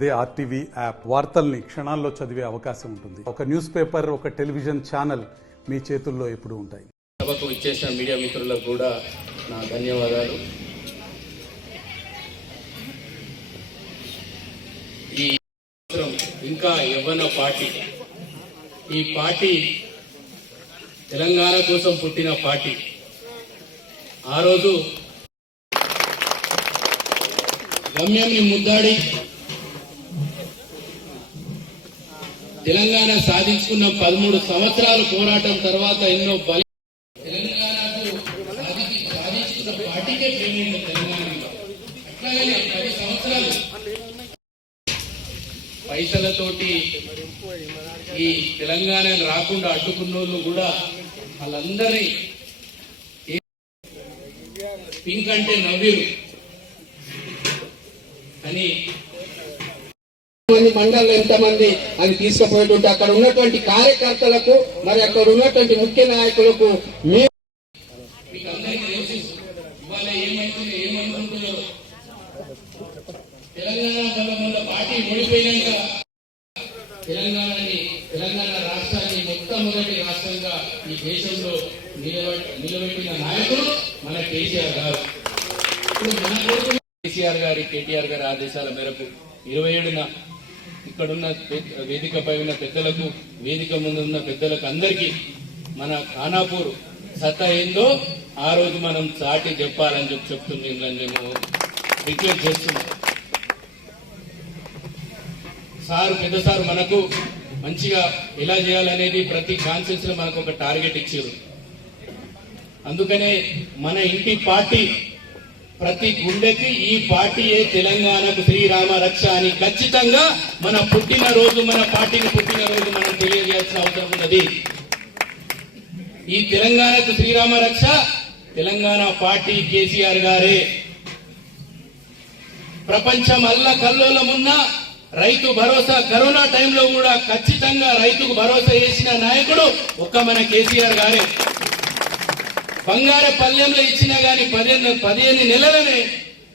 అదే RTV app వార్తల్ని క్షణాల్లో చదివే అవకాశం ఉంటుంది. ఒక న్యూస్ పేపర్, ఒక టెలివిజన్ ఛానల్ మీ చేతుల్లో ఎప్పుడూ ఉంటాయి. సభకు ఇచ్చేసిన మీడియా మిత్రులకు కూడా నా ధన్యవాదాలు. ఈ ఇంకా యవ్వన పార్టీ, ఈ పార్టీ తెలంగాణ కోసం పుట్టిన పార్టీ. ఆ రోజు గమ్యంని ముద్దాడి తెలంగాణ సాధించుకున్న 13 సంవత్సరాలు పోరాటం తర్వాత ఎన్నో తెలంగాణకు సాధించుకున్న పార్టీకే ప్రేమ తెలంగాణలో. అట్లాగే 10 సంవత్సరాలు పైసలతోటి ఈ తెలంగాణను రాకుండా అడ్డుకున్న వాళ్ళు కూడా వాళ్ళందరినీ పింక్ అంటే నవ్విరు అని మండలంలో ఎంతమంది అది తీసుకుపోయేటువంటి అక్కడ ఉన్నటువంటి కార్యకర్తలకు, మరి అక్కడ ఉన్నటువంటి ముఖ్య నాయకులకు మీకు అందరికీ తెలుసు ఇవాళ ఏమైతుందో ఏమనుకుంటుందో. తెలంగాణ పార్టీ ఓడిపోయినాక తెలంగాణ రాష్ట్రాన్ని మొట్టమొదటి రాష్ట్రంగా ఈ దేశంలో నిలబెట్టిన నాయకుడు మన కేసీఆర్ గారు. ఇప్పుడు మన కేసీఆర్ గారి, కేటీఆర్ గారి ఆదేశాల మేరకు 27న ఇక్కడున్న వేదికపై ఉన్న పెద్దలకు, వేదిక ముందు ఉన్న పెద్దలకు అందరికీ మన ఖానాపూర్ సత్తా ఏందో ఆ రోజు మనం చాటి చెప్పాలని చెప్తుంది. మేము రిక్వెస్ట్ చేస్తున్నాం. పెద్ద సార్ మనకు మంచిగా ఎలా చేయాలనేది ప్రతి కాన్ఫరెన్స్ లో మనకు ఒక టార్గెట్ ఇచ్చారు. అందుకనే మన ఇంటి పార్టీ, ప్రతి గుండెకి ఈ పార్టీయే తెలంగాణకు శ్రీరామ రక్ష అని ఖచ్చితంగా మన పుట్టినరోజు, మన పార్టీని పుట్టినరోజు మనం తెలియజేయాల్సిన అవసరం ఉన్నది. ఈ తెలంగాణకు శ్రీరామ రక్ష తెలంగాణ పార్టీ కేసీఆర్ గారే. ప్రపంచం అల్లకల్లోలమున్న రైతు భరోసా కరోనా టైంలో కూడా ఖచ్చితంగా రైతుకు భరోసా చేసిన నాయకుడు ఒక్క మన కేసీఆర్ గారే. బంగార పల్లెంలో ఇచ్చినా గాని 15 నెలలనే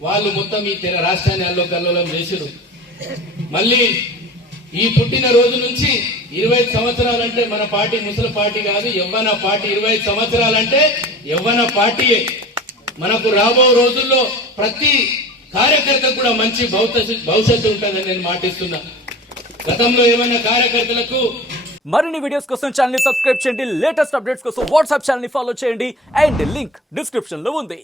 వాళ్ళు మొత్తం ఈ రాష్ట్రాన్ని అల్లోకల్లోలం చేసిరు. మళ్ళీ ఈ పుట్టిన రోజు నుంచి 25 సంవత్సరాలంటే మన పార్టీ ముసలి పార్టీ కాదు, యవ్వన పార్టీ. 25 సంవత్సరాలంటే యవ్వన పార్టీయే. మనకు రాబో రోజుల్లో ప్రతి కార్యకర్తకు కూడా మంచి భవిష్యత్తు ఉంటుందని నేను మాటిస్తున్నా. గతంలో ఏమైనా కార్యకర్తలకు మరిన్ని వీడియోస్ కోసం ఛానల్ ని సబ్స్క్రైబ్ చేయండి. లేటెస్ట్ అప్డేట్స్ కోసం వాట్సాప్ ఛానల్ ని ఫాలో చేయండి. అండ్ లింక్ డిస్క్రిప్షన్ లో ఉంది.